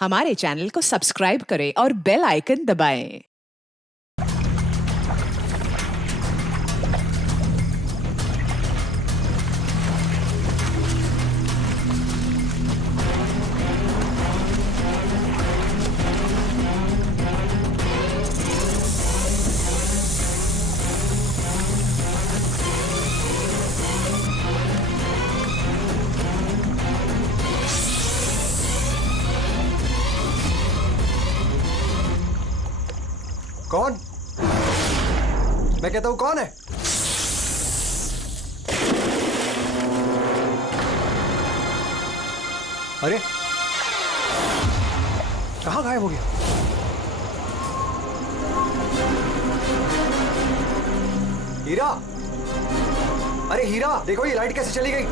हमारे चैनल को सब्सक्राइब करें और बेल आइकन दबाएं। कौन? मैं कहता हूं कौन है? अरे कहां गायब हो गया? हीरा, अरे हीरा देखो ये लाइट कैसे चली गई।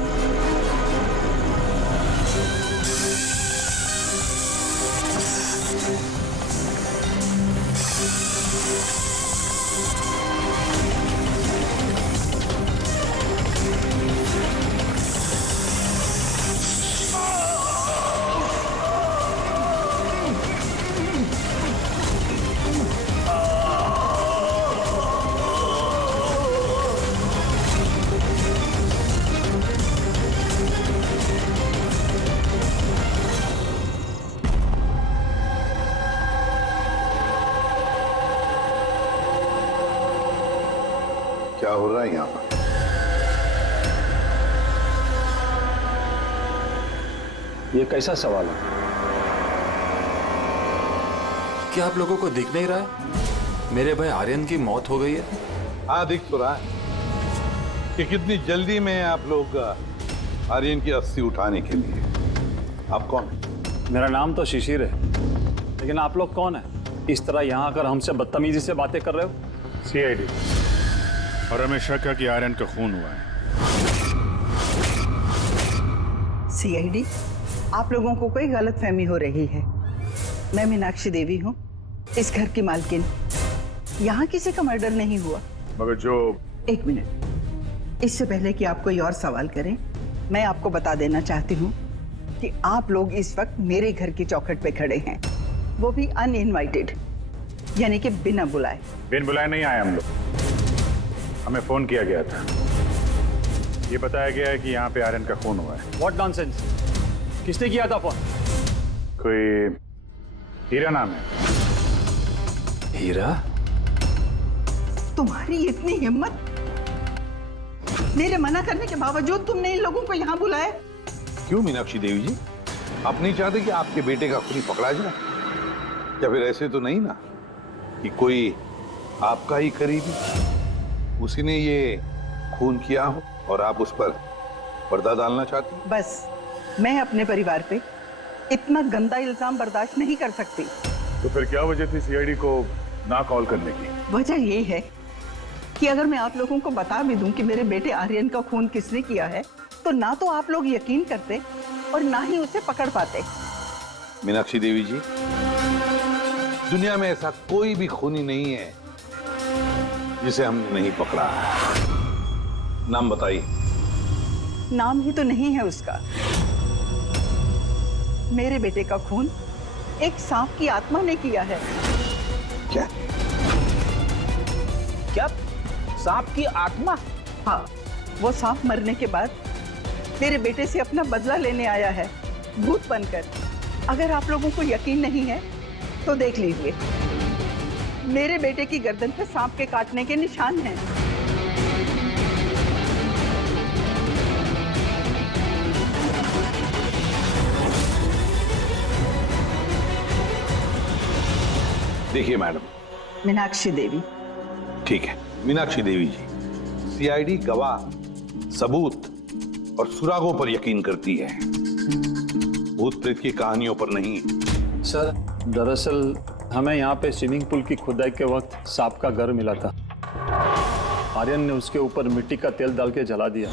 क्या हो रहा है यहाँ पर? ये कैसा सवाल है? क्या आप लोगों को दिख नहीं रहा है? मेरे भाई आर्यन की मौत हो गई है। हाँ, दिख तो रहा है कि कितनी जल्दी में आप लोग आर्यन की अस्थि उठाने के लिए। आप कौन है? मेरा नाम तो शिशिर है, लेकिन आप लोग कौन है? इस तरह यहाँ आकर हमसे बदतमीजी से बातें कर रहे हो? सीआईडी, और हमें शक है कि आर्यन का खून हुआ है। सीआईडी, आप लोगों को कोई गलतफहमी हो रही है। मैं मीनाक्षी देवी हूँ, इस घर की मालकिन। यहाँ किसी का मर्डर नहीं हुआ। मगर जो एक मिनट, इससे पहले कि आप कोई और सवाल करें, मैं आपको बता देना चाहती हूँ कि आप लोग इस वक्त मेरे घर की चौखट पे खड़े हैं, वो भी अनइनवाइटेड, यानी कि बिना बुलाए। बिन बुलाए नहीं आए हम लोग, हमें फोन किया गया था। ये बताया गया है कि यहाँ पे आर्यन का खून हुआ है। What nonsense? किसने किया था फोन? कोई हीरा नाम है। हीरा? तुम्हारी इतनी हिम्मत, मेरे मना करने के बावजूद तुमने इन लोगों को यहाँ बुलाया? क्यों मीनाक्षी देवी जी, आप नहीं चाहते कि आपके बेटे का खूनी पकड़ा जाए? या फिर ऐसे तो नहीं ना कि कोई आपका ही करीबी, उसी ने ये खून किया हो और आप उस पर पर्दा डालना चाहती? बस, मैं अपने परिवार पे इतना गंदा इल्जाम बर्दाश्त नहीं कर सकती। तो फिर क्या वजह थी सीआईडी को ना कॉल करने की? वजह ये है कि अगर मैं आप लोगों को बता भी दूं कि मेरे बेटे आर्यन का खून किसने किया है, तो ना तो आप लोग यकीन करते और ना ही उसे पकड़ पाते। मीनाक्षी देवी जी, दुनिया में ऐसा कोई भी खूनी नहीं है जिसे हमने नहीं पकड़ा। नाम बताइए। नाम ही तो नहीं है उसका। मेरे बेटे का खून एक सांप की आत्मा ने किया है। क्या? क्या? सांप की आत्मा? हाँ, वो सांप मरने के बाद मेरे बेटे से अपना बदला लेने आया है, भूत बनकर। अगर आप लोगों को यकीन नहीं है तो देख लीजिए, मेरे बेटे की गर्दन पे सांप के काटने के निशान हैं। देखिए मैडम। मीनाक्षी देवी। ठीक है मीनाक्षी देवी जी, सीआईडी गवाह, सबूत और सुरागों पर यकीन करती है, भूत प्रेत की कहानियों पर नहीं। सर, दरअसल हमें यहाँ पे स्विमिंग पूल की खुदाई के वक्त सांप का घर मिला था। आर्यन ने उसके ऊपर मिट्टी का तेल डाल के जला दिया।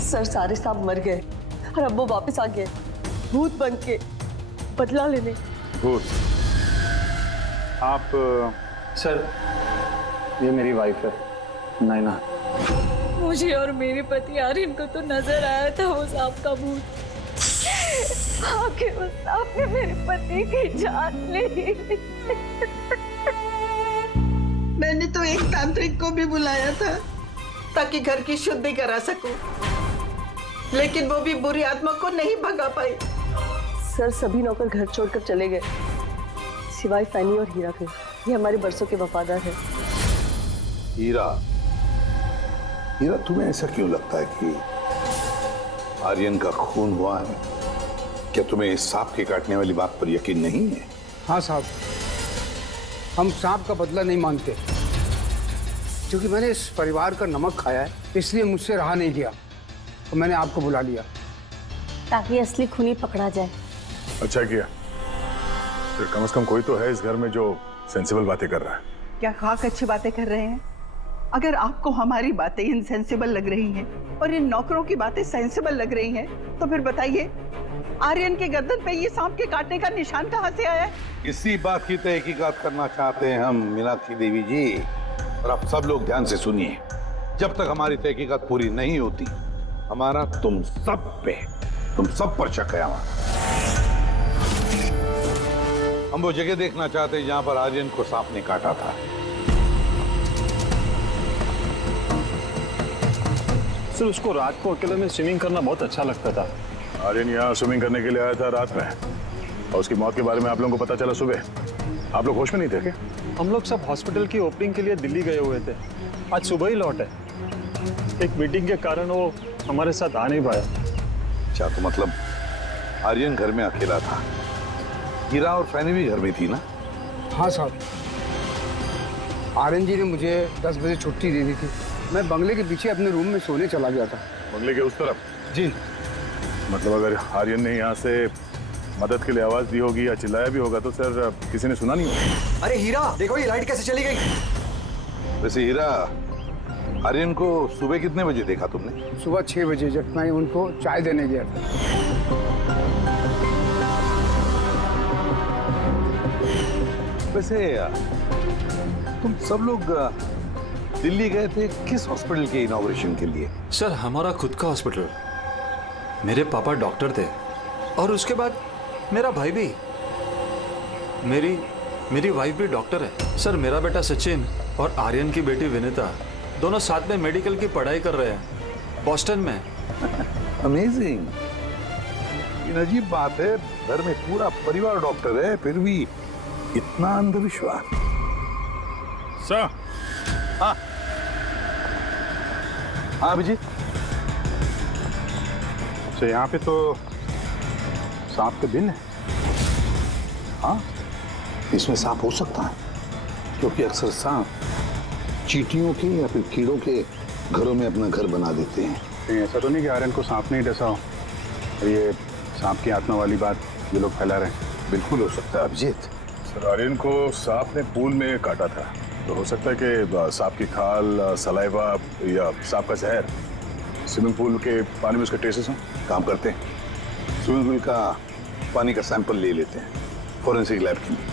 सर, सारे सांप मर गए और अब वो वापस आ गए, भूत बन के बदला लेने। भूत? आप सर, ये मेरी वाइफ है, नैना, मुझे और मेरे पति आर्यन को तो नजर आया था वो सांप का भूत। आखिर उस सांप ने मेरे पति की जान ली। मैंने तो एक तांत्रिक को भी बुलाया था ताकि घर की शुद्धि करा सकूं, लेकिन वो भी बुरी आत्मा को नहीं भगा पाई। सर सभी नौकर घर छोड़कर चले गए सिवाय फैनी और हीरा के। ये हमारे बरसों के वफादार हैं। हीरा, हीरा तुम्हें ऐसा क्यों लगता है कि आर्यन का खून हुआ है? क्या तुम्हें इस सांप के काटने वाली बात पर यकीन नहीं है? हाँ साहब, हम सांप का बदला नहीं मांगते, क्योंकि मैंने इस परिवार का नमक खाया है, इसलिए मुझसे रहा नहीं गया तो मैंने आपको बुला लिया ताकि असली खूनी पकड़ा जाए। अच्छा किया, फिर कम से कम कोई तो है इस घर में जो सेंसिबल बातें कर रहा है। क्या खाक अच्छी बातें कर रहे हैं? अगर आपको हमारी बातें इनसेंसिबल लग रही हैं और इन नौकरों की बातें सेंसिबल लग रही हैं, तो फिर बताइए आर्यन के गर्दन पे ये सांप के काटने का निशान कहाँ से आया? इसी बात की तहकीकात करना चाहते हैं हम मीनाक्षी देवी जी। और आप सब लोग ध्यान से सुनिए, जब तक हमारी तहकीकात पूरी नहीं होती, हमारा तुम सब पर शक है। हम वो जगह देखना चाहते हैं जहां पर आर्यन को सांप ने काटा था। सर उसको रात को अकेले में स्विमिंग करना बहुत अच्छा लगता था। आर्यन यहाँ स्विमिंग करने के लिए आया था रात में, और उसकी मौत के बारे में आप लोगों को पता चला सुबह। आप लोग होश में नहीं थे क्या? हम लोग सब हॉस्पिटल की ओपनिंग के लिए दिल्ली गए हुए थे, आज सुबह ही लौटे। एक मीटिंग के कारण वो हमारे साथ आ नहीं पाया। अच्छा, तो मतलब आर्यन घर में अकेला था, हीरा और फैनी भी घर में थी ना? हाँ साहब, आर्यन जी ने मुझे 10 बजे छुट्टी दे दी थी। मैं बंगले के पीछे अपने रूम में सोने चला गया था। बंगले के उस तरफ? जी। मतलब अगर आर्यन ने यहाँ से मदद के लिए आवाज दी होगी या चिल्लाया भी होगा तो सर किसी ने सुना नहीं होगा। अरे हीरा, देखो ये लाइट कैसे चली गई। वैसे हीरा, आर्यन को सुबह कितने बजे देखा तुमने? सुबह 6 बजे, जब मैं उनको चाय देने गया था। वैसे तुम सब लोग दिल्ली गए थे किस हॉस्पिटल के इनॉग्रेशन के लिए? सर हमारा खुद का हॉस्पिटल। मेरे पापा डॉक्टर थे और उसके बाद मेरा भाई भी। मेरी वाइफ भी डॉक्टर है। सर मेरा बेटा सचिन और आर्यन की बेटी विनीता दोनों साथ में मेडिकल की पढ़ाई कर रहे हैं बॉस्टन में। अमेजिंग। ये अजीब बात है, घर में पूरा परिवार डॉक्टर है, फिर भी इतना अंधविश्वास। सर। हाँ हाँ अभिजीत। अच्छा, यहाँ पे तो सांप के दिन है। हाँ, इसमें सांप हो सकता है, क्योंकि अक्सर सांप चींटियों के या फिर कीड़ों के घरों में अपना घर बना देते हैं। कहीं ऐसा तो नहीं कि आर्यन को सांप ने ही डसा हो और ये सांप की आत्मा वाली बात ये लोग फैला रहे हैं? बिल्कुल हो सकता है अभिजीत। सर आर्यन को सांप ने पूल में काटा था, तो हो सकता है कि सांप की खाल, सलाइवा या सांप का जहर स्विमिंग पूल के पानी में उसके ट्रेसेस हों। काम करते हैं, स्विमिंग पूल का पानी का सैंपल ले लेते हैं फॉरेंसिक लैब के लिए।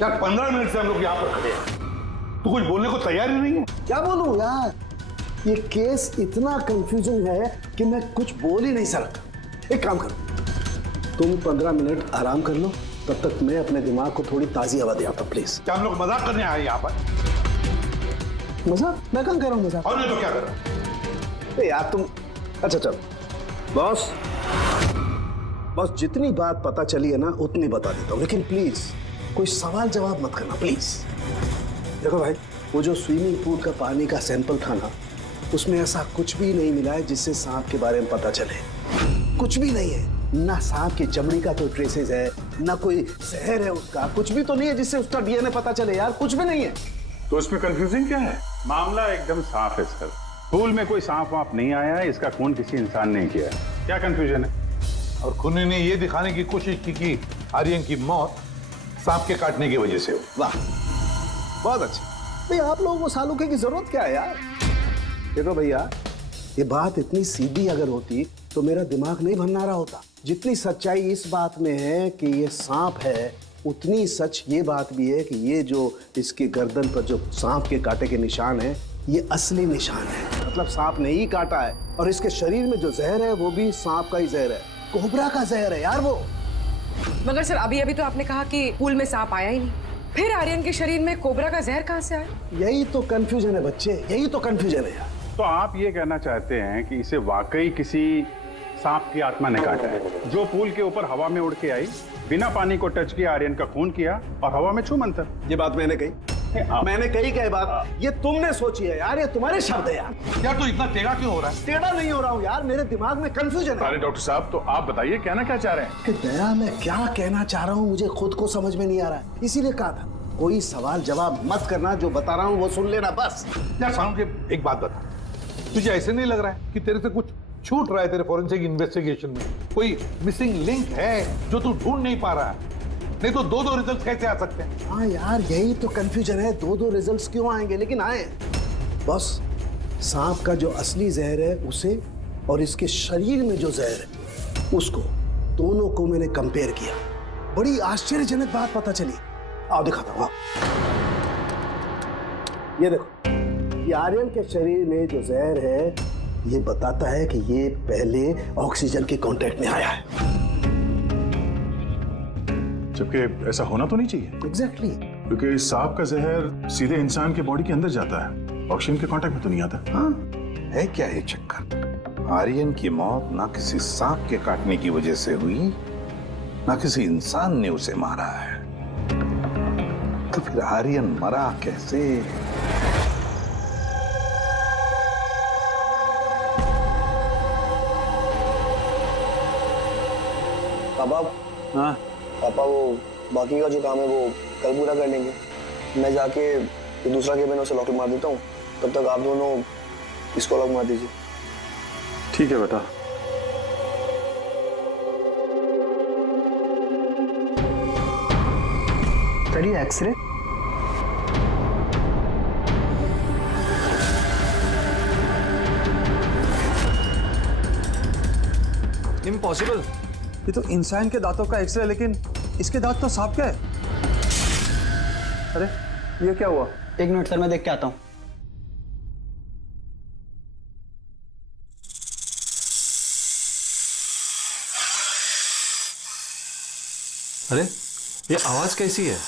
यार 15 मिनट से हम लोग यहाँ पर खड़े हैं, तो कुछ बोलने को तैयार ही नहीं है। क्या बोलूं यार, ये केस इतना कंफ्यूजिंग है कि मैं कुछ बोल ही नहीं सकता। एक काम करो, तुम 15 मिनट आराम कर लो, तब तक मैं अपने दिमाग को थोड़ी ताजी हवा दे आता हूं, प्लीज। क्या हम लोग मजाक करने आए यहाँ पर? मजाक? मैं कहाँ कर रहा हूँ मजाक? और नहीं तो क्या कर रहा है? यार तुम, अच्छा चलो बॉस, जितनी बात पता चली है ना उतनी बता देता हूँ, लेकिन प्लीज कोई सवाल जवाब मत करना प्लीज। देखो भाई, वो जो स्विमिंग पूल का पानी का सैंपल था ना, उसमें ऐसा कुछ भी नहीं मिला है जिससे सांप के बारे में पता चले। कुछ भी नहीं है, ना सांप की चमड़ी का कोई ट्रेसेस है, ना कोई जहर है उसका, कुछ भी तो नहीं है जिससे उसका डीएनए पता चले यार, कुछ भी नहीं है। तो इसमें कंफ्यूजिंग क्या है? मामला एकदम साफ है सर। पूल में कोई सांप वाप नहीं आया है, इसका खून किसी इंसान ने किया है। क्या कंफ्यूजन है? और खूनी ने ये दिखाने की कोशिश की कि आर्यन की मौत सांप के काटने की वजह से हो। वाह, बहुत अच्छा। भाई आप लोगों को सालूके की जरूरत क्या है यार? देखो भैया, ये बात इतनी सीधी अगर होती तो मेरा दिमाग नहीं भन्नारा होता। जितनी सच्चाई इस बात में है कि ये सांप है, उतनी सच ये बात भी है कि ये जो इसके गर्दन पर जो सांप के कांटे के निशान है, ये असली निशान है। मतलब सांप ने ही काटा है और इसके शरीर में जो जहर है वो भी सांप का ही जहर है, कोबरा का जहर है यार वो। मगर सर अभी तो आपने कहा कि पूल में सांप आया ही नहीं, फिर आर्यन के शरीर में कोबरा का जहर कहां से आया? यही तो कंफ्यूजन है बच्चे, यही तो कंफ्यूजन है यार। तो आप ये कहना चाहते हैं कि इसे वाकई किसी सांप की आत्मा ने काटा है, जो पूल के ऊपर हवा में उड़ के आई, बिना पानी को टच किया, आर्यन का खून किया और हवा में छू मंतर। ये बात मैंने कही, मैंने कही क्या बात? ये तुमने सोची है यार, ये तुम्हारे शब्द है यार। यार तो इतना टेढ़ा क्यों हो रहा है? टेढ़ा नहीं हो रहा हूँ यार, मेरे दिमाग में कंफ्यूजन है। अरे डॉक्टर साहब, तो आप बताइए कहना क्या चाह रहे हैं? कि दया मैं क्या कहना चाह रहा हूँ मुझे खुद को समझ में नहीं आ रहा है, इसीलिए कहा था कोई सवाल जवाब मत करना, जो बता रहा हूँ वो सुन लेना बस। यार साउंड के एक बात बता, तुझे ऐसे नहीं लग रहा है कि तेरे से कुछ छूट रहा है तेरे फॉरेंसिक इन्वेस्टिगेशन में? कोई मिसिंग लिंक है जो तू ढूंढ नहीं पा रहा है? नहीं तो दो रिजल्ट कैसे आ सकते हैं? हाँ यार यही तो कंफ्यूजन है, दो रिजल्ट्स क्यों आएंगे? लेकिन आए बस। सांप का जो असली जहर है उसे और इसके शरीर में जो जहर है उसको, दोनों को मैंने कंपेयर किया। बड़ी आश्चर्यजनक बात पता चली। आओ दिखाता हूँ। ये देखो, ये आर्यन के शरीर में जो जहर है ये बताता है कि ये पहले ऑक्सीजन के कांटेक्ट में आया है। जबकि ऐसा होना तो नहीं चाहिए। एग्जैक्टली। क्योंकि सांप का जहर सीधे इंसान के बॉडी के अंदर जाता है, ऑक्सीजन के कांटेक्ट में तो नहीं आता। हाँ, है क्या ये चक्कर? आर्यन की मौत ना किसी सांप के काटने की वजह से हुई, ना किसी इंसान ने उसे मारा है। तो फिर आर्यन मरा कैसे? पापा, हाँ पापा वो बाकी का जो काम है वो कल पूरा कर लेंगे। मैं जाके ये दूसरा केबिन उसे लॉक मार देता हूँ, तब तक आप दोनों इसको लॉक मार दीजिए। ठीक है बेटा। सर ये एक्सरे? इम्पॉसिबल, ये तो इंसान के दांतों का एक्सरे, लेकिन इसके दांत तो सांप के हैं। अरे ये क्या हुआ? एक मिनट सर, मैं देख के आता हूँ। अरे ये आवाज कैसी है?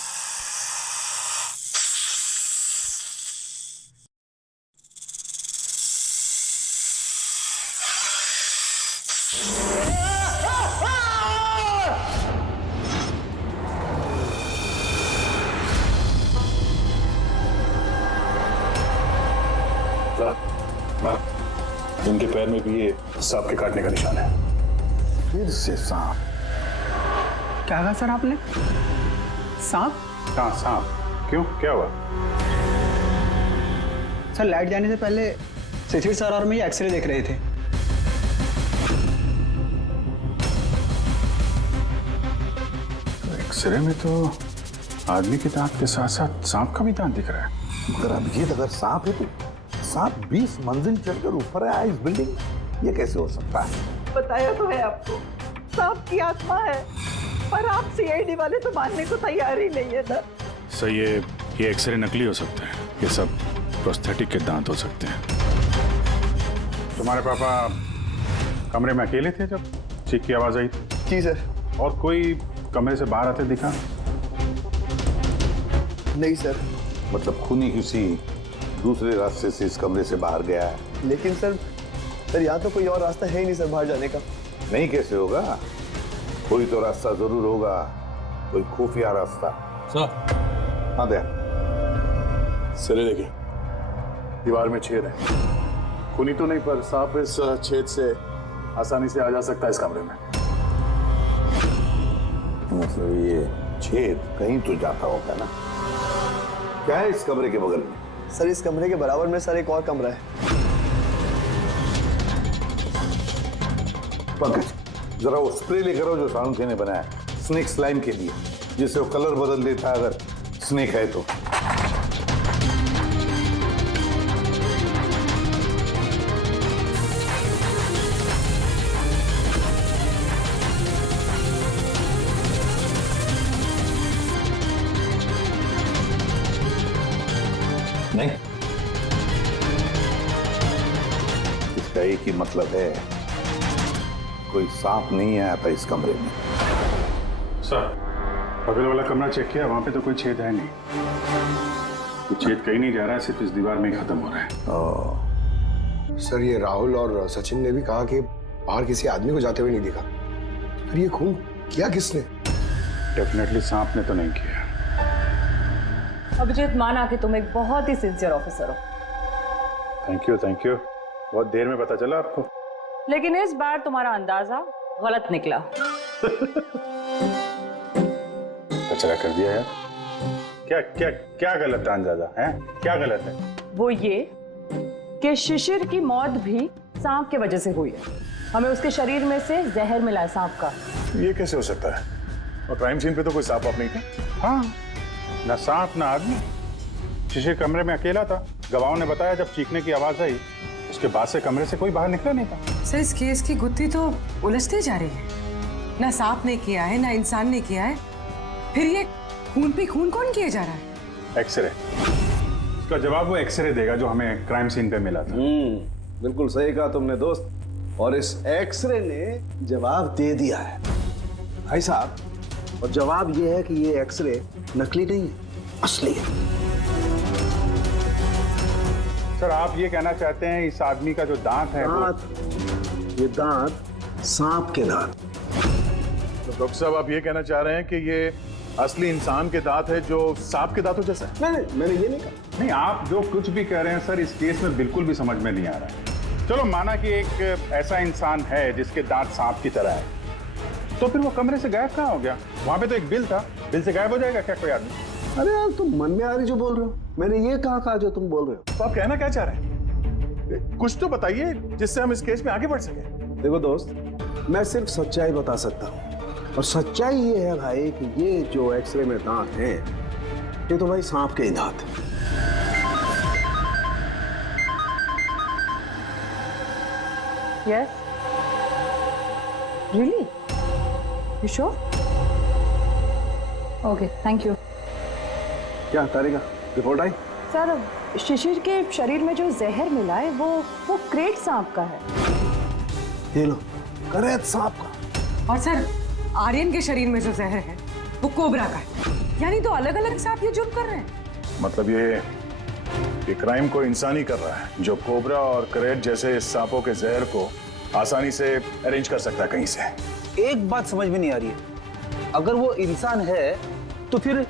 इनके पैर में भी ये सांप के काटने का निशान है। फिर से सांप? क्या कहा सर आपने? सांप? हाँ सांप। क्यों, क्या हुआ? सर लाइट जाने से पहले शिशिर सर और मैं ये एक्सरे देख रहे थे। एक्सरे में तो आदमी के दांत के साथ साथ सांप का भी दांत दिख रहा है। मगर अभिजीत, अगर सांप है तो सांप 20 मंजिल चढ़कर ऊपर आया इस बिल्डिंग, ये कैसे हो सकता है? बताया तो है आपको, सांप की आत्मा है, पर आप सीआईडी वाले तो मानने को तैयार ही नहीं है ना। सर ये एक्सरे नकली हो सकते हैं, ये सब प्रोस्थेटिक के दांत हो सकते हैं। तुम्हारे पापा कमरे में अकेले थे जब चीख की आवाज आई थी? जी सर। और कोई कमरे से बाहर आते दिखा? नहीं सर। मतलब खूनी किसी दूसरे रास्ते से इस कमरे से बाहर गया है? लेकिन सर यहाँ तो कोई और रास्ता है ही नहीं सर बाहर जाने का। नहीं कैसे होगा? कोई तो रास्ता जरूर होगा, कोई खुफिया रास्ता। सर। हाँ दया। सर देखिए, दीवार में छेद है। खूनी तो नहीं, पर सांप इस छेद से आसानी से आ जा सकता है इस कमरे में। मतलब ये छेद कहीं तो जाता होगा ना? क्या है इस कमरे के बगल में? सर इस कमरे के बराबर में सर एक और कमरा है। पंकज, जरा वो स्प्रे लेकर आओ जो साउंड ने बनाया स्नेक स्लाइम के लिए, जिससे वो कलर बदल देता है अगर स्नेक है तो। एक ही मतलब है, कोई सांप नहीं आया था इस कमरे में। सर, बगल वाला कमरा चेक किया, वहां पे तो कोई छेद है नहीं। ये छेद कहीं नहीं जा रहा है, सिर्फ इस दीवार में ही खत्म हो रहा है। सर, ये राहुल और सचिन ने भी कहा कि बाहर किसी आदमी को जाते हुए नहीं देखा। फिर ये खून किया किसने? डेफिनेटली सांप ने तो नहीं किया। अभिजीत, माना कि तुम एक बहुत ही सिंसियर ऑफिसर हो, थैंक यू थैंक यू। बहुत देर में पता चला आपको। लेकिन इस बार तुम्हारा अंदाजा गलत निकला। कचरा कर दिया यार। क्या क्या क्या गलत है अंदाजा है? क्या गलत है? वो ये कि शिशिर की मौत भी सांप के वजह से हुई है। हमें उसके शरीर में से जहर मिला है सांप का। ये कैसे हो सकता है? और क्राइम सीन पे तो कोई सांप नहीं था। हाँ, ना सांप ना आदमी। शिशिर कमरे में अकेला था। गवाहों ने बताया जब चीखने की आवाज आई, उसके बाद से कमरे से कोई बाहर निकला नहीं था। सर, इस केस की गुत्थी तो उलझती जा रही है। ना सांप ने किया है, ना इंसान ने किया है, फिर ये खून पे खून कौन किया जा रहा है? एक्सरे। इसका जवाब वो एक्सरे देगा जो हमें क्राइम सीन पे मिला था। बिल्कुल सही कहा तुमने दोस्त, और इस एक्सरे ने जवाब दे दिया है भाई साहब। और जवाब ये है कि ये एक्सरे नकली नहीं है, असली है। सर, आप ये कहना चाहते हैं इस आदमी का जो दांत है ये दांत सांप के दांत। तो डॉक्टर साहब, आप ये कहना चाह रहे हैं कि ये असली इंसान के दांत है जो सांप के दांतों जैसा है? नहीं, मैंने ये नहीं कहा। नहीं, आप जो कुछ भी कह रहे हैं सर, इस केस में बिल्कुल भी समझ में नहीं आ रहा है। चलो, माना कि एक ऐसा इंसान है जिसके दांत सांप की तरह है, तो फिर वो कमरे से गायब कहाँ हो गया? वहां पे तो एक बिल था, बिल से गायब हो जाएगा क्या कोई आदमी? अरे यार, तुम मन में आ रही जो बोल रहे हो। मैंने ये कहा जो तुम बोल रहे हो। तो आप कहना क्या चाह रहे हैं? कुछ तो बताइए जिससे हम इस केस में आगे बढ़ सके। देखो दोस्त, मैं सिर्फ सच्चाई बता सकता हूँ, और सच्चाई ये है भाई कि ये जो एक्सरे में दांत हैं, ये तो भाई सांप के ही दांत हैं। Yes? Really? You sure? Okay, thank you. क्या तारिका, रिपोर्ट आई? सर, शिशिर के शरीर में जो जहर मिला है वो क्रेट सांप का है। ये लो, क्रेट सांप का। और सर, आर्यन के शरीर में जो जहर है वो कोबरा का है। यानी तो अलग अलग सांप ये जुर्म कर रहे हैं। मतलब ये क्राइम को इंसान ही कर रहा है, जो कोबरा और क्रेट जैसे सांपों के जहर को आसानी से अरेंज कर सकता है कहीं से। एक बात समझ में नहीं आ रही है, अगर वो इंसान है तो फिर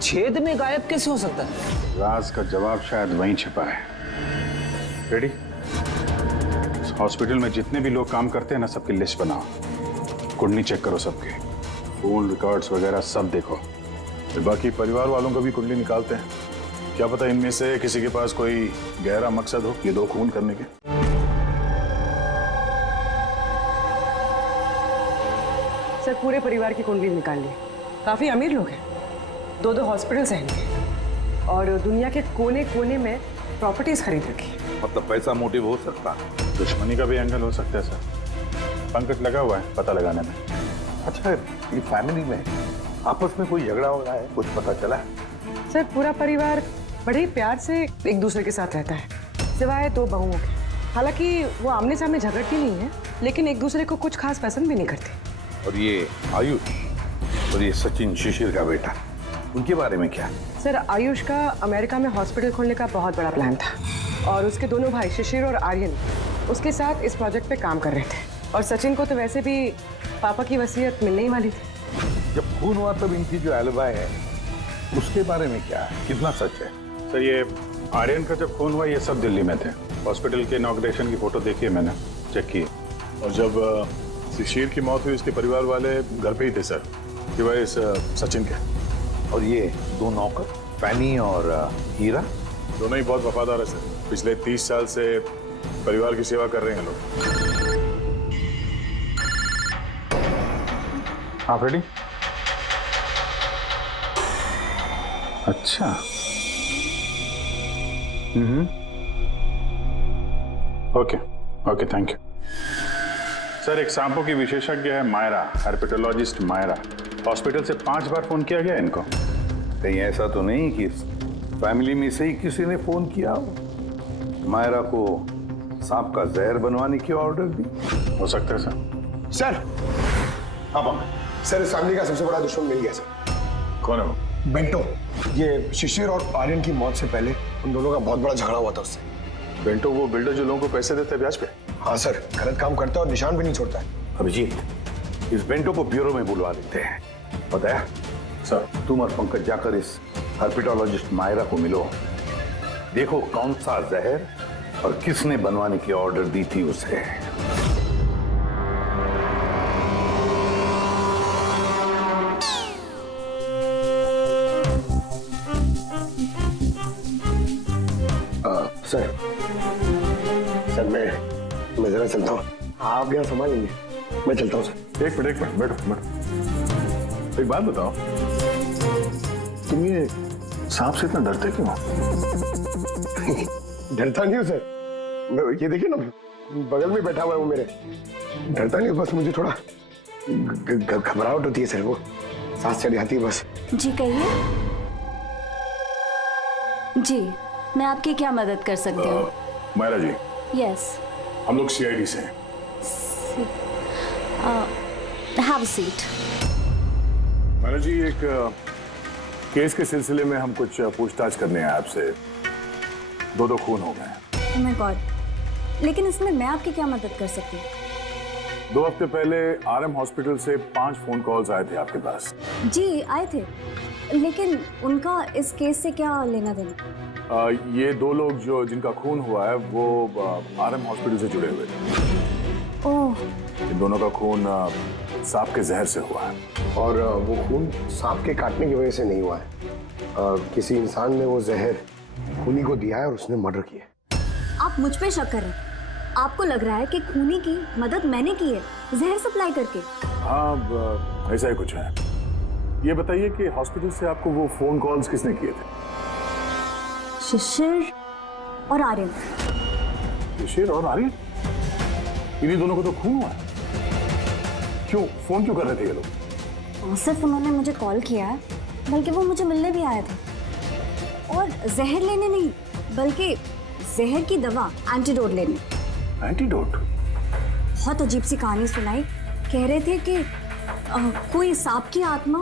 छेद में गायब कैसे हो सकता है? राज का जवाब शायद वहीं छिपा है। रेडी? हॉस्पिटल में जितने भी लोग काम करते हैं ना, सबकी लिस्ट बनाओ, कुंडली चेक करो सबके, फोन रिकॉर्ड्स वगैरह सब देखो। फिर बाकी परिवार वालों का भी कुंडली निकालते हैं। क्या पता इनमें से किसी के पास कोई गहरा मकसद हो ये दो खून करने के। सर, पूरे परिवार की कुंडली निकाल ली। काफी अमीर लोग हैं, 2 हॉस्पिटल्स हैं इनके, और दुनिया के कोने कोने में प्रॉपर्टीज खरीद रखी। मतलब पैसा मोटिव हो सकता है? दुश्मनी का भी एंगल हो सकता है सर। पंकज लगा हुआ है पता लगाने में। अच्छा, ये फैमिली में आपस में कोई झगड़ा हो रहा है, कुछ पता चला है? सर, पूरा परिवार बड़े प्यार से एक दूसरे के साथ रहता है, सिवाय 2 बहुओं के। हालांकि वो आमने सामने झगड़ती नहीं है, लेकिन एक दूसरे को कुछ खास पसंद भी नहीं करती। और ये आयुष और ये सचिन, शिशिर का बेटा, उनके बारे में क्या? सर, आयुष का अमेरिका में हॉस्पिटल खोलने का बहुत बड़ा प्लान था, और उसके दोनों भाई शिशिर और आर्यन उसके साथ इस प्रोजेक्ट पे काम कर रहे थे। और सचिन को तो वैसे भी पापा की वसीयत मिलने ही वाली थी। जब खून हुआ तब इनकी जो एलिबाई है उसके बारे में क्या है, कितना सच है? सर, ये आर्यन का जब खून हुआ ये सब दिल्ली में थे। हॉस्पिटल के इनॉग्रेशन की फोटो देखी है मैंने, चेक की। और जब शिशिर की मौत हुई उसके परिवार वाले घर पे ही थे सर, सिवाय इस सचिन के। और ये 2 नौकर, फैनी और हीरा, दोनों ही बहुत वफादार है सर। पिछले 30 साल से परिवार की सेवा कर रहे हैं लोग। आप रेडी? अच्छा, ओके, थैंक यू सर। एक सांपों की विशेषज्ञ है मायरा, हेर्पेटोलॉजिस्ट मायरा। हॉस्पिटल से 5 बार फोन किया गया इनको। कहीं ऐसा तो नहीं कि फैमिली में से ही किसी ने फोन किया हो? मायरा को सांप का जहर बनवाने की ऑर्डर दी। हो सकता है सर। सर, हाँ पापा, सर इस फैमिली का सबसे बड़ा दुश्मन मिल गया सर। कौन है वो? बेंटो। ये शिशिर और आर्यन की मौत से पहले उन दोनों का बहुत बड़ा झगड़ा हुआ था उससे। बेंटो वो बिल्डर जो लोगों को पैसे देते हैं ब्याज पे? हाँ सर, गलत काम करता है और निशान भी नहीं छोड़ता है। अभिजीत, इस बेंटो को ब्यूरो में बुलवा लेते हैं। बताया सर। तुम और पंकज जाकर इस हर्पिटोलॉजिस्ट मायरा को मिलो, देखो कौन सा जहर और किसने बनवाने की ऑर्डर दी थी उसे। सर मैं जरा चलता हूँ, आप यहाँ संभालेंगे, मैं चलता हूँ सर। एक मिनट बैठो। एक बात बताओ, तुम ये सांप से इतना डरते क्यों? डरता नहीं हूँ सर, ये देखिए ना बगल में बैठा हुआ है वो मेरे। डरता नहीं हूँ, बस मुझे थोड़ा घबराहट होती है सर, वो सांस चढ़ जाती है बस। जी कहिए। जी मैं आपकी क्या मदद कर सकती हूँ? मायरा जी, यस। हम लोग सीआईडी से हैं। Have a seat. Myra ji, एक केस के सिलसिले में हम कुछ पूछताछ करने हैं आपसे। दो खून हो गए। ओह माय गॉड, लेकिन इसमें मैं आपकी क्या मदद कर सकती हूँ? 2 हफ्ते पहले आरएम हॉस्पिटल से 5 फोन कॉल्स आए थे आपके पास। जी आए थे, लेकिन उनका इस केस से क्या लेना देना? ये 2 लोग जो जिनका खून हुआ है वो आरएम हॉस्पिटल से जुड़े हुए थे। ओह। इन दोनों का खून सांप के जहर से हुआ है। और वो खून सांप के काटने की वजह से नहीं हुआ है, किसी इंसान ने वो जहर खूनी को दिया है और उसने मर्डर किया। आप मुझ पे शक कर रहे हैं? आपको लग रहा है कि खूनी की मदद मैंने की है जहर सप्लाई करके? हाँ, ऐसा ही कुछ है। ये बताइए कि हॉस्पिटल से आपको वो फोन कॉल्स किसने किए थे? शिशिर और आर्यन। शिशिर और आर्यन? इन्हीं दोनों को तो खून हुआ है। क्यों फोन क्यों कर रहे थे ये लोग? सिर्फ उन्होंने मुझे कॉल किया है, बल्कि वो मुझे मिलने भी आए थे। और जहर लेने नहीं, बल्कि जहर की दवा एंटीडोट लेने। एंटीडोट? बहुत अजीब सी कहानी सुनाई। कह रहे थे कि कोई सांप की आत्मा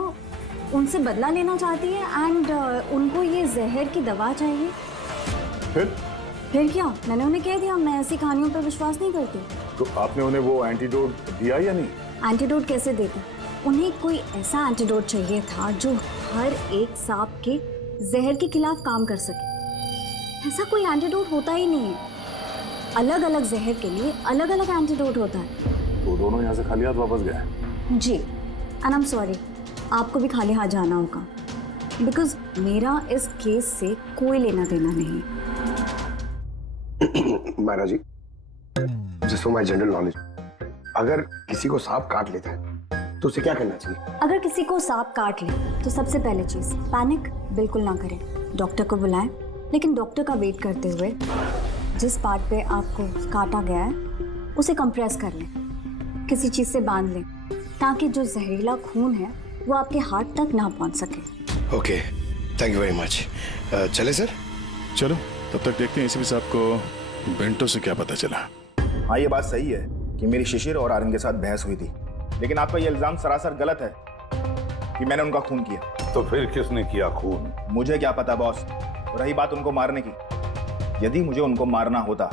उनसे बदला लेना चाहती है एंड उनको ये जहर की दवा चाहिए। फिर क्या? मैंने उन्हें कह दिया मैं ऐसी कहानियों पर विश्वास नहीं करती। तो आपने उन्हें वो एंटीडोट दिया या नहीं? एंटीडोट कैसे देते? उन्हें कोई ऐसा एंटीडोट चाहिए था जो हर एक सांप के जहर के खिलाफ काम कर सके। ऐसा कोई एंटीडोट होता ही नहीं है। अलग अलग जहर के लिए अलग अलग एंटीडोट होता है। तो दोनों यहाँ से खाली हाथ वापस गए? जी, एंड आई एम सॉरी, आपको भी खाली हाथ जाना होगा, बिकॉज मेरा इस केस से कोई लेना देना नहीं। Myra ji, just for my general knowledge, अगर किसी को सांप काट लेता है तो उसे क्या करना चाहिए? अगर किसी को सांप काट ले तो सबसे पहले चीज पैनिक बिल्कुल ना करें। डॉक्टर को बुलाएं, लेकिन डॉक्टर का वेट करते हुए जिस पार्ट पे आपको काटा गया है उसे कंप्रेस कर लें, किसी चीज से बांध लें, ताकि जो जहरीला खून है वो आपके हार्ट तक ना पहुंच सके। Okay, thank you very much. चले सर? चलो, तब तक देखते हैं एसीपी साहब को बेंटो से क्या पता चला। हाँ, ये बात सही है कि मेरी शिशिर और आर्यन के साथ बहस हुई थी, लेकिन आपका ये इल्जाम सरासर गलत है कि मैंने उनका खून किया। तो फिर किसने किया खून? मुझे क्या पता बॉस। रही बात उनको मारने की, यदि मुझे उनको मारना होता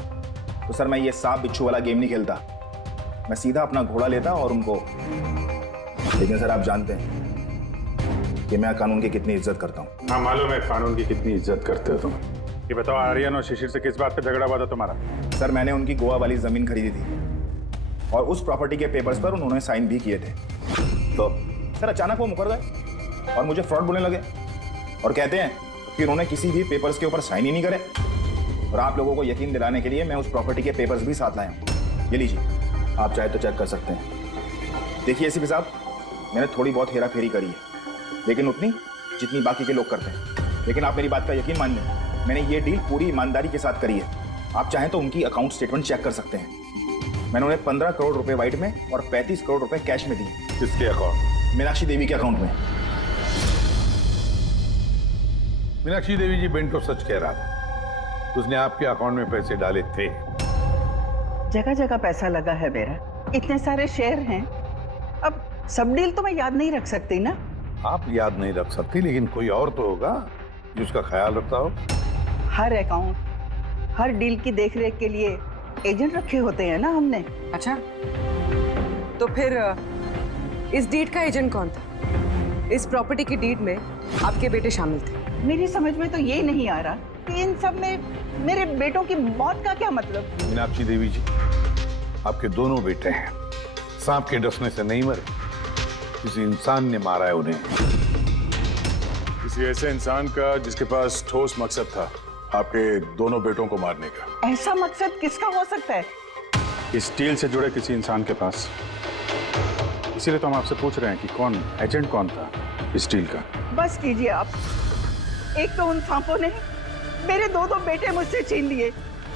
तो सर मैं ये सांप बिच्छू वाला गेम नहीं खेलता, मैं सीधा अपना घोड़ा लेता और उनको। लेकिन सर आप जानते हैं कि मैं कानून की कितनी इज्जत करता हूँ। हाँ मालूम है कानून की कितनी इज्जत करते हो तुम। ये बताओ, आर्यन और शिशिर से किस बात पे झगड़ा हुआ था तुम्हारा? सर मैंने उनकी गोवा वाली जमीन खरीदी थी और उस प्रॉपर्टी के पेपर्स पर उन्होंने साइन भी किए थे। तो सर अचानक वो मुकर गए और मुझे फ्रॉड बोलने लगे और कहते हैं कि उन्होंने किसी भी पेपर्स के ऊपर साइन ही नहीं करे। और आप लोगों को यकीन दिलाने के लिए मैं उस प्रॉपर्टी के पेपर्स भी साथ लाया हूँ। ये लीजिए, आप चाहे तो चेक कर सकते हैं। देखिए एसीपी साहब, मैंने थोड़ी बहुत हेरा फेरी करी है, लेकिन उतनी जितनी बाकी के लोग करते हैं। लेकिन आप मेरी बात का यकीन मानिए, मैंने ये डील पूरी ईमानदारी के साथ करी है। आप चाहें तो उनकी अकाउंट स्टेटमेंट चेक कर सकते हैं। मैंने उन्हें 15 करोड़ रुपए व्हाइट में और 35 करोड़ रुपए कैश में दिए। किसके अकाउंट? मीनाक्षी देवी के अकाउंट में। मीनाक्षी देवी जी, बेंटो सच कह रहा था, उसने आपके अकाउंट में पैसे डाले थे। जगह जगह पैसा लगा है मेरा, इतने सारे शेयर हैं। अब सब डील तो मैं याद नहीं रख सकती ना। आप याद नहीं रख सकती, लेकिन कोई और तो होगा जिसका ख्याल रखता हो। हर अकाउंट, हर डील की देखरेख के लिए एजेंट रखे होते हैं ना हमने। अच्छा, तो फिर इस डीड का एजेंट कौन था? इस प्रॉपर्टी की डीड में आपके बेटे शामिल थे। मेरी समझ में तो ये नहीं आ रहा कि इन सब में मेरे बेटों की मौत का क्या मतलब। मीनाक्षी देवी जी, आपके दोनों बेटे हैं, सांप के डसने से नहीं मरे, किसी इंसान ने मारा है उन्हें। किसी ऐसे इंसान का जिसके पास ठोस मकसद था आपके दोनों बेटों को मारने का। ऐसा मकसद किसका हो सकता है? इस डील से जुड़े किसी इंसान के पास। इसीलिए तो हम आपसे पूछ रहे हैं कि कौन एजेंट कौन था इस डील का। बस कीजिए आप। एक तो उन सांपों ने मेरे दो बेटे मुझसे छीन लिए,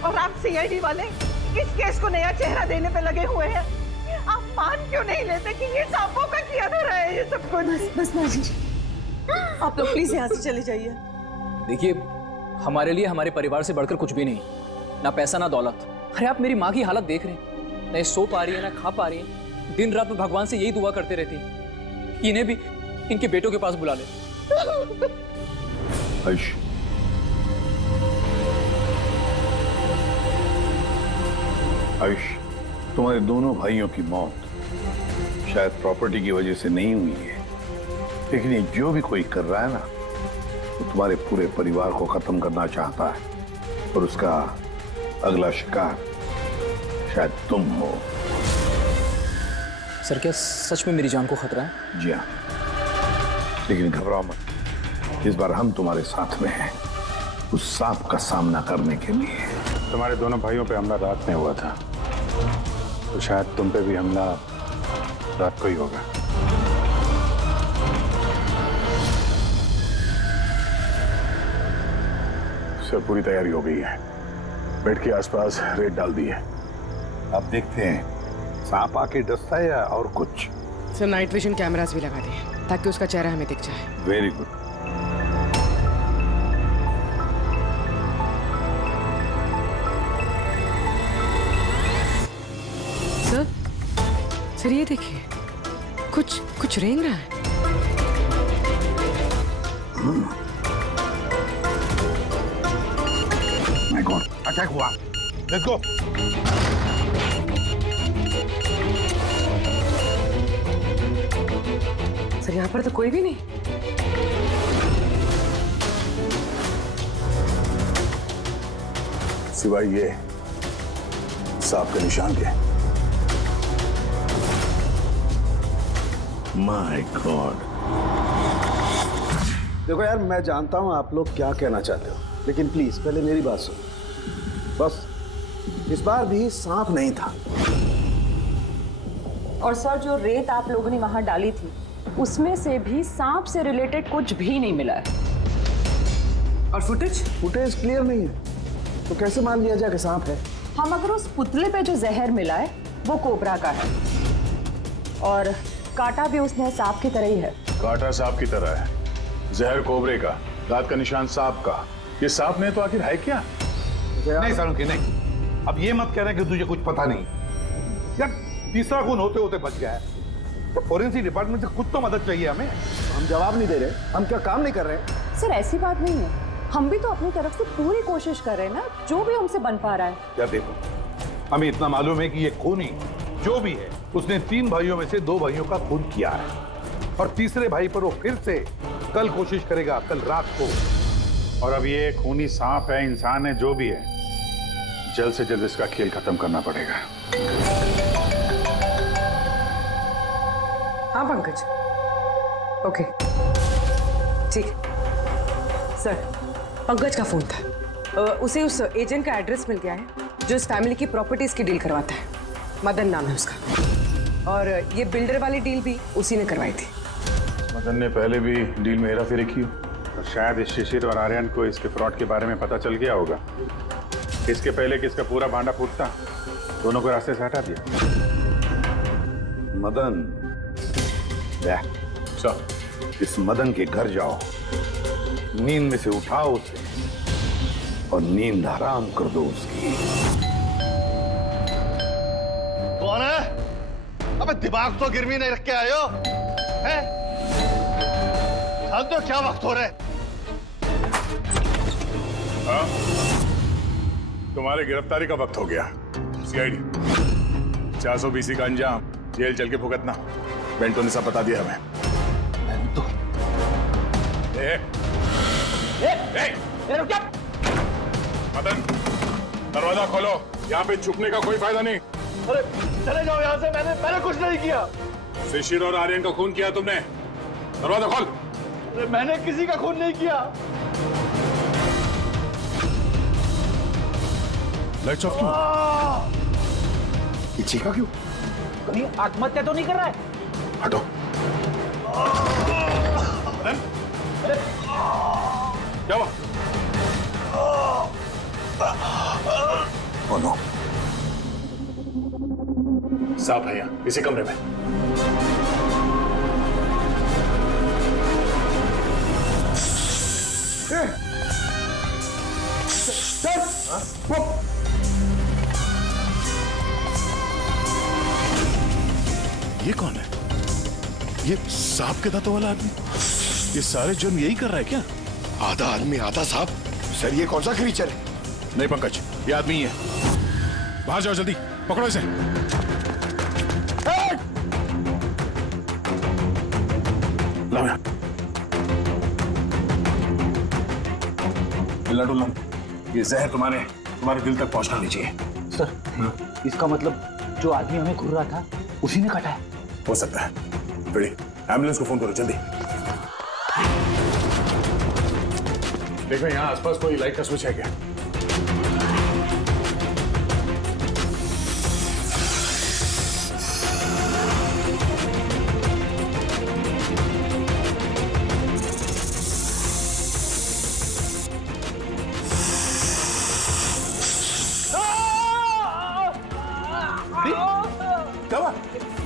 और आप सीआईडी वाले इस केस को नया चेहरा देने पे लगे हुए हैं। आप मान क्यों नहीं लेते कि ये सांपों का किया धरा है ये सब कुछ? बस माजी, आप लोग प्लीज यहाँ से चले जाइए। देखिए, हमारे लिए हमारे परिवार से बढ़कर कुछ भी नहीं, ना पैसा ना दौलत। अरे आप मेरी माँ की हालत देख रहे हैं, ना सो पा रही है ना खा पा रही है। दिन रात में भगवान से यही दुआ करते रहती है कि इन्हें भी इनके बेटों के पास बुला ले। आयुष, आयुष, तुम्हारे दोनों भाइयों की मौत शायद प्रॉपर्टी की वजह से नहीं हुई है, लेकिन ये जो भी कोई कर रहा है ना, वो तुम्हारे पूरे परिवार को खत्म करना चाहता है, और उसका अगला शिकार शायद तुम हो। सर, क्या सच में मेरी जान को खतरा है? जी हाँ, लेकिन घबराओ मत, इस बार हम तुम्हारे साथ में हैं उस सांप का सामना करने के लिए। तुम्हारे दोनों भाइयों पे हमला रात में हुआ था, तो शायद तुम पे भी हमला रात को ही होगा। सब पूरी तैयारी हो गई है, बेड के आसपास रेत डाल दी है। अब देखते हैं सांप आके डसता है या और कुछ। सर, नाइट विजन कैमरास भी लगा दिए ताकि उसका चेहरा हमें दिख जाए। Very good. सर, ये देखिए, कुछ रेंग रहा है। माय गॉड, अटैक हुआ। Let's go. सर, यहाँ पर तो कोई भी नहीं। सिवाय ये सांप के निशान के। My God. देखो यार, मैं जानता हूं आप लोग क्या कहना चाहते हो, लेकिन प्लीज पहले मेरी बात सुनो। बस इस बार भी सांप नहीं था। और सर, जो रेत आप लोगों ने वहां डाली थी उसमें से भी सांप से रिलेटेड कुछ भी नहीं मिला है। और फुटेज क्लियर नहीं है, तो कैसे मान लिया जाए कि सांप है? हम अगर उस पुतले पे जो जहर मिला है वो कोबरा का है, और काटा भी उसने सांप की तरह ही है। काटा सांप की तरह है, जहर कोबरे का, दांत का निशान सांप का। ये सांप नहीं तो आखिर है क्या? नहीं सालुंकी, नहीं। अब ये मत कह रहे कि तुझे कुछ पता नहीं। यार, तीसरा खून होते होते बच गया है, तो फोरेंसिक डिपार्टमेंट से कुछ तो मदद चाहिए हमें। हम जवाब नहीं दे रहे, हम क्या काम नहीं कर रहे? सर, ऐसी बात नहीं है, हम भी तो अपनी तरफ से पूरी कोशिश कर रहे हैं ना, जो भी हमसे बन पा रहा है। यार देखो, हमें इतना मालूम है कि ये खूनी जो भी है उसने 3 भाइयों में से 2 भाइयों का खून किया है, और तीसरे भाई पर वो फिर से कल कोशिश करेगा, कल रात को। और अब ये खूनी सांप है, इंसान है, जो भी है, जल्द से जल्द इसका खेल खत्म करना पड़ेगा। हाँ पंकज, ओके, ठीक। सर, पंकज का फोन था, उसे उस एजेंट का एड्रेस मिल गया है जो इस फैमिली की प्रॉपर्टीज की डील करवाता है। मदन नाम है उसका, और ये बिल्डर वाली डील भी उसी ने करवाई थी। मदन ने पहले भी डील में हेराफेरी की, और शायद इस शिशिर और आर्यन को इसके फ्रॉड के बारे में पता चल गया होगा। इसके पहले कि इसका पूरा भांडा फूटता, दोनों को रास्ते से हटा दिया। मदन, इस मदन के घर जाओ, नींद में से उठाओ उसे, और नींद हराम कर दो उसकी। अबे दिमाग तो गिरवी नहीं रख के आए हो, हैं? जानते हो क्या वक्त हो रहा है? हाँ? तुम्हारे गिरफ्तारी का वक्त हो गया। सीआईडी 420 का अंजाम जेल चल के भुगतना। बेंटो ने सब बता दिया हमें। बेंटो? रुक जा। मदन, दरवाजा खोलो। यहाँ पे छुपने का कोई फायदा नहीं। अरे चले जाओ यहाँ से, मैंने कुछ नहीं किया। शिशिर और आर्यन का खून किया तुमने। दरवाजा खोल। अरे मैंने किसी का खून नहीं किया। लाइट्स ऑफ क्यों? ये चीखा क्यों? कहीं आत्महत्या तो नहीं कर रहा है? हटो। क्या हुआ? Oh no. सांप है यहाँ इसी कमरे में। ये कौन है? ये सांप के दांतों वाला आदमी? ये सारे जुर्म यही कर रहा है क्या? आधा आदमी आधा सांप। सर ये कौन सा क्रीचर है? नहीं पंकज, ये आदमी ही है। बाहर जाओ जल्दी, पकड़ो इसे। लाओ यहाँ। ये जहर तुम्हारे दिल तक पहुंचना नहीं चाहिए। सर, इसका मतलब जो आदमी हमें घूर रहा था उसी ने काटा है। हो सकता है। बड़ी एम्बुलेंस को फोन करो जल्दी। देखो यहाँ आसपास कोई लाइट का स्विच है क्या?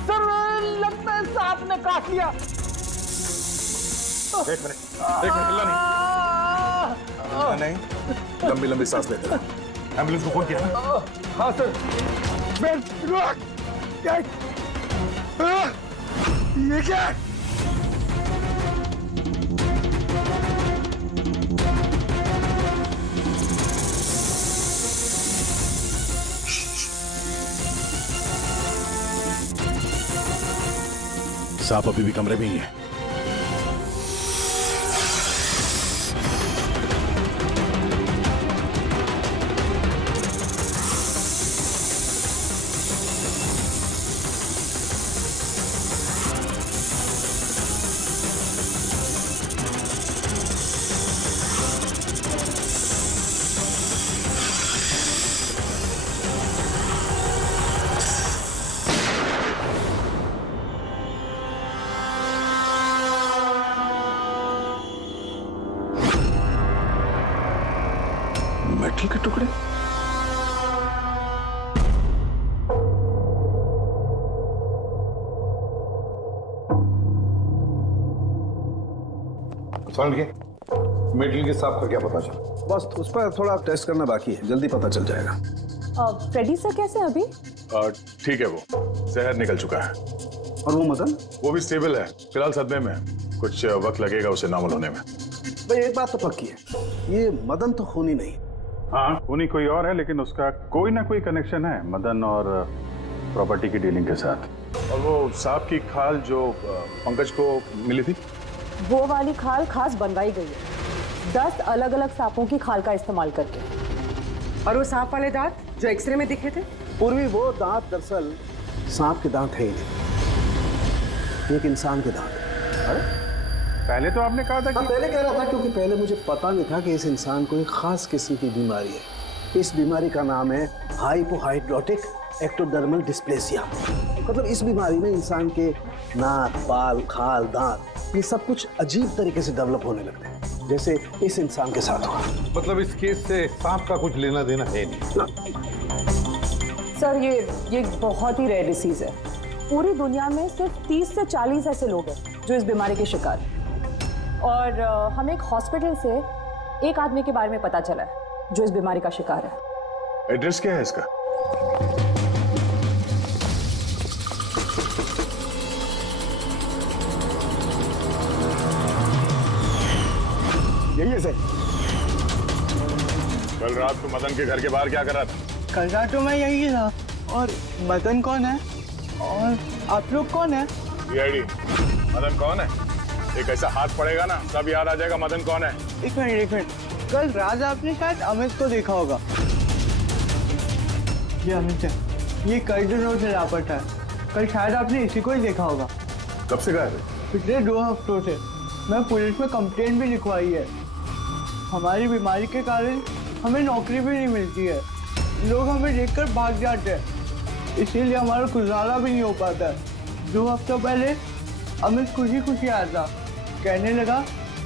सर लगता है सांप ने काट लिया। एक मिनट हिलना नहीं। लंबी लंबी सांस लेते रहो। एम्बुलेंस को फोन किया ना? हाँ सर। ये क्या? सांप अभी भी कमरे में ही है। मेटल के टुकड़े? मेटल के सांप का क्या पता चला? बस उस पर थोड़ा टेस्ट करना बाकी है, जल्दी पता चल जाएगा। फ्रेडी सर कैसे हैं अभी? ठीक है, वो जहर निकल चुका है। और वो मदन? वो भी स्टेबल है, फिलहाल सदमे में। कुछ वक्त लगेगा उसे नॉर्मल होने में। भाई एक बात तो पक्की है, ये मदन तो खूनी नहीं। हाँ, खूनी कोई और है, लेकिन उसका कोई ना कोई कनेक्शन है मदन और प्रॉपर्टी की डीलिंग के साथ। और वो सांप की खाल जो पंकज को मिली थी, वो वाली खाल खास बनवाई गई है 10 अलग अलग सांपों की खाल का इस्तेमाल करके। और वो सांप वाले दांत जो एक्सरे में दिखे थे? पूर्वी वो दांत दरअसल सांप के दांत है ही नहीं, एक इंसान के दांत। अरे पहले तो आपने कहा था कि... पहले कह रहा था क्योंकि पहले मुझे पता नहीं था कि इस इंसान को एक खास किस्म की बीमारी है। इस बीमारी का नाम है हाइपोहाइड्रोटिक एक्टोडर्मल डिस्प्लेसिया। मतलब इस बीमारी में इंसान के नाक, बाल, खाल, दांत ये सब कुछ अजीब तरीके से डेवलप होने लगते हैं, जैसे इस इंसान के साथ हुआ। मतलब इस केस से सांप का कुछ लेना देना है नहीं? सर ये बहुत ही रेयर डिसीज है। पूरी दुनिया में सिर्फ 30 से 40 ऐसे लोग हैं जो इस बीमारी के शिकार हैं। और हमें एक हॉस्पिटल से एक आदमी के बारे में पता चला है जो इस बीमारी का शिकार है। एड्रेस क्या है इसका? से। कल रात को मदन के घर के बाहर क्या कर रहा था? कल रात तो मैं यही था। और मदन कौन है? और आप लोग कौन है? सीआईडी। मदन कौन है? एक ऐसा हाथ पड़ेगा ना, सब याद आ जाएगा मदन कौन है। एक मिनट। कल रात आपने शायद अमित को देखा होगा। ये अमित है, ये कई दिनों से लापता है। कल शायद आपने इसी को ही देखा होगा। कब से गायब है? पिछले 2 हफ्तों से। मैं पुलिस में कंप्लेंट भी लिखवाई है। हमारी बीमारी के कारण हमें नौकरी भी नहीं मिलती है। लोग हमें देखकर भाग जाते हैं, इसीलिए हमारा गुजारा भी नहीं हो पाता है। 2 हफ्तों पहले अमित खुशी आया था, कहने लगा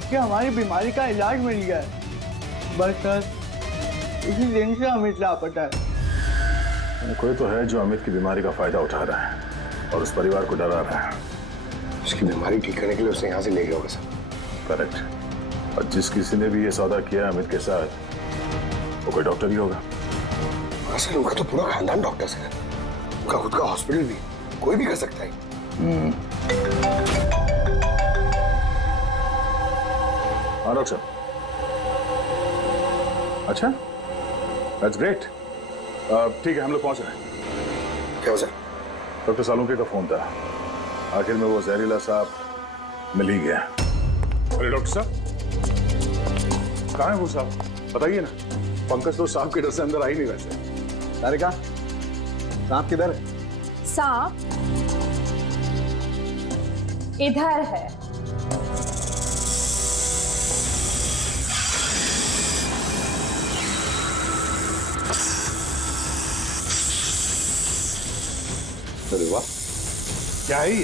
कि हमारी बीमारी का इलाज मिल गया है। बस सर, उसी दिन से अमित लापता है। कोई तो है जो अमित की बीमारी का फायदा उठा रहा है और उस परिवार को डरा रहा है। उसकी बीमारी ठीक करने के लिए उसे यहाँ से ले गया होगा सर। करेक्ट। और जिस किसी ने भी ये सौदा किया अमित के साथ, वो कोई डॉक्टर ही होगा। हाँ सर, उनका तो पूरा खानदान डॉक्टर है। उनका खुद का हॉस्पिटल भी, कोई भी कर सकता है। हाँ डॉक्टर साहब। अच्छा, दैट्स ग्रेट। ठीक है, हम लोग पहुंच रहे हैं। क्या सर? डॉक्टर सालुंके का फोन था। आखिर में वो जहरीला सांप मिल ही गया। अरे डॉक्टर साहब, कहाँ है वो सांप? बताइए ना। पंकज तो सांप के डर से अंदर आई नहीं वैसे। तारिका, सांप किधर है? सांप इधर है। अरे वाह, क्या है ये?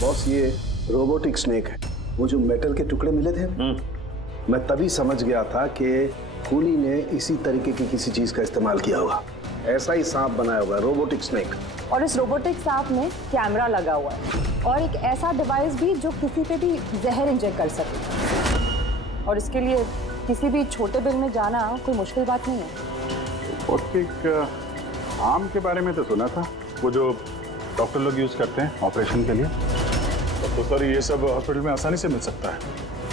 बॉस, ये रोबोटिक स्नेक है। वो जो मेटल के टुकड़े मिले थे, मैं तभी समझ गया था कि कूली ने इसी तरीके की किसी चीज का इस्तेमाल किया होगा। ऐसा ही सांप बनाया होगा, रोबोटिक स्नेक। और इस रोबोटिक सांप में कैमरा लगा हुआ है और एक ऐसा डिवाइस भी जो किसी पे भी जहर इंजेक्ट कर सके। और इसके लिए किसी भी छोटे बिल में जाना कोई मुश्किल बात नहीं है। रोबोटिक आर्म के बारे में तो सुना था, वो जो डॉक्टर लोग यूज करते हैं ऑपरेशन के लिए। तो सर, ये सब हॉस्पिटल में आसानी से मिल सकता है।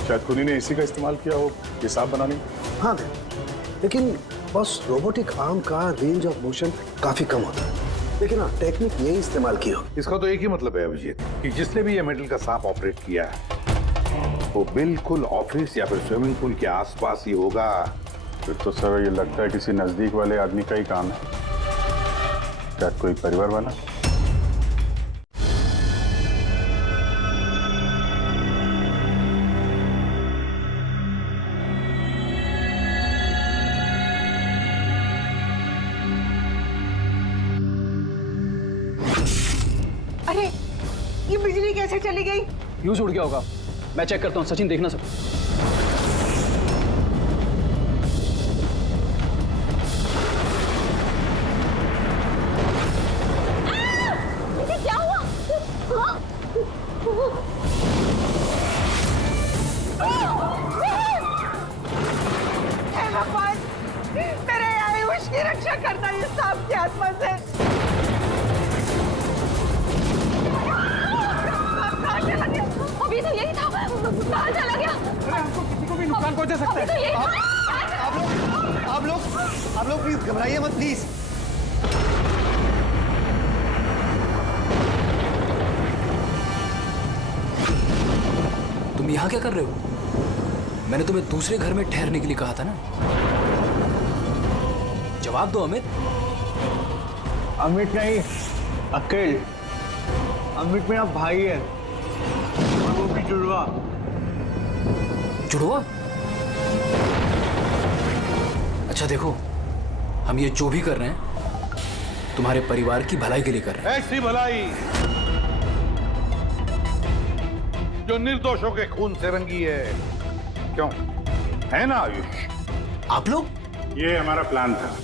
शायद कुनी ने इसी का इस्तेमाल किया हो ये सांप बनाने में। हाँ, लेकिन बस रोबोटिक आर्म का रेंज ऑफ मोशन काफी कम होता है। लेकिन हाँ, टेक्निक यही इस्तेमाल की हो। इसका तो एक ही मतलब है अभिजीत कि जिसने भी ये मेटल का सांप ऑपरेट किया है वो बिल्कुल ऑफिस या फिर स्विमिंग पूल के आसपास ही होगा। फिर तो सर ये लगता है किसी नजदीक वाले आदमी का ही काम है। शायद कोई परिवार वाला। अरे, ये बिजली कैसे चली गई? फ्यूज उड़ गया होगा। मैं चेक करता हूँ। सचिन, देखना सब। क्या हुआ? हे भगवान, मेरे आयुष की रक्षा करना ये सांप की आत्मा से। अभी तो यही था, कहाँ चला गया? हमको किसी को भी नुकसान पहुंचा सकता है। आप लोग प्लीज घबराइए मत, प्लीज। तुम यहाँ क्या कर रहे हो? मैंने तुम्हें दूसरे घर में ठहरने के लिए कहा था ना। जवाब दो अमित। अमित नहीं, अकेल। अमित मेरा भाई है और वो भी जुड़वा। जुड़वा? अच्छा देखो, हम ये जो भी कर रहे हैं तुम्हारे परिवार की भलाई के लिए कर रहे हैं। ऐसी भलाई जो निर्दोषों के खून से रंगी है। क्यों, है ना आयुष? आप लोग? ये हमारा प्लान था,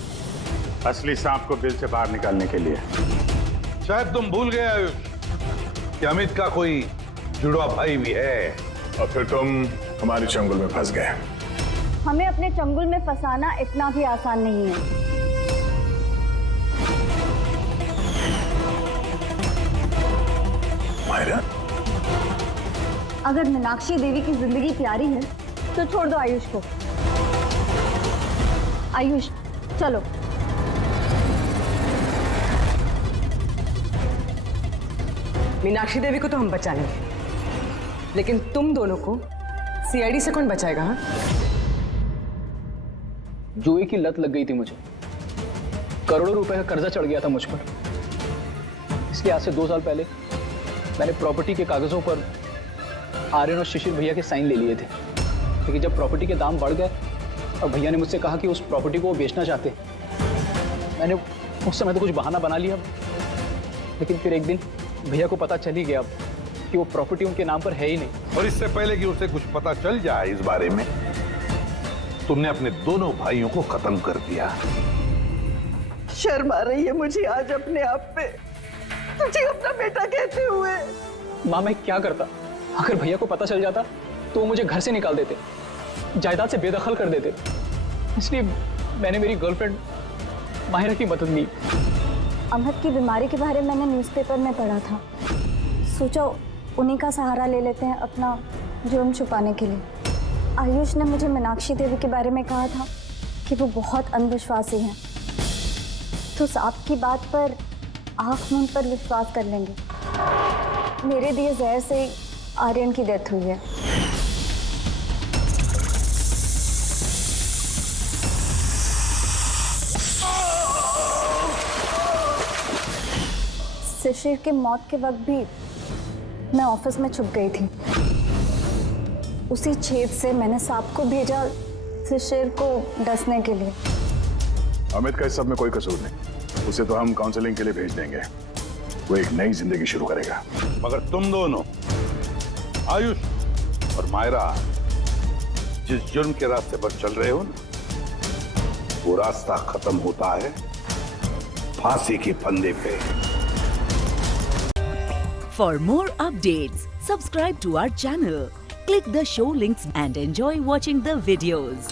असली सांप को बिल से बाहर निकालने के लिए। शायद तुम भूल गए आयुष कि अमित का कोई जुड़वा भाई भी है। और फिर तुम हमारे चंगुल में फंस गए। हमें अपने चंगुल में फंसाना इतना भी आसान नहीं है। मायरा, अगर मीनाक्षी देवी की जिंदगी प्यारी है तो छोड़ दो आयुष को। आयुष चलो। मीनाक्षी देवी को तो हम बचा लेंगे, लेकिन तुम दोनों को सीआईडी से कौन बचाएगा? हाँ, जुए की लत लग गई थी मुझे, करोड़ों रुपए का कर्जा चढ़ गया था मुझ पर। इसलिए आज से 2 साल पहले मैंने प्रॉपर्टी के कागजों पर आर्यन और शिशिर भैया के साइन ले लिए थे। लेकिन जब प्रॉपर्टी के दाम बढ़ गए और भैया ने मुझसे कहा कि उस प्रॉपर्टी को वो बेचना चाहते, मैंने उस समय तो कुछ बहाना बना लिया, लेकिन फिर एक दिन भैया को पता चल ही गया कि वो प्रॉपर्टी उनके नाम पर है ही नहीं। और इससे पहले कि उसे कुछ पता चल जाए इस बारे में, तुमने अपने दोनों भाइयों को खत्म कर दिया। शर्म आ रही है मुझे आज अपने आप पे, तुझे अपना बेटा कहते हुए। माँ मैं क्या करता? अगर भैया को पता चल जाता तो वो मुझे घर से निकाल देते, जायदाद से बेदखल कर देते। इसलिए मैंने मेरी गर्लफ्रेंड माहिरा की मदद ली। अमृत की बीमारी के बारे में मैंने न्यूज़पेपर में पढ़ा था, सोचा उन्हीं का सहारा ले लेते हैं अपना जुर्म छुपाने के लिए। आयुष ने मुझे मीनाक्षी देवी के बारे में कहा था कि वो बहुत अंधविश्वासी हैं, तो सांप की बात पर आँख मूंद पर विश्वास कर लेंगे। मेरे दिए जहर से ही आर्यन की डेथ हुई है। शिशिर की मौत के वक्त भी मैं ऑफिस में छुप गई थी। उसी छेद से मैंने सांप को भेजा शिशिर को डसने के लिए। अमित का इस सब में कोई कसूर नहीं, उसे तो हम काउंसलिंग के लिए भेज देंगे, वो एक नई जिंदगी शुरू करेगा। मगर तुम दोनों आयुष और मायरा जिस जुर्म के रास्ते पर चल रहे हो ना, वो रास्ता खत्म होता है फांसी के फंदे पे। For more updates, subscribe to our channel, click the show links and enjoy watching the videos.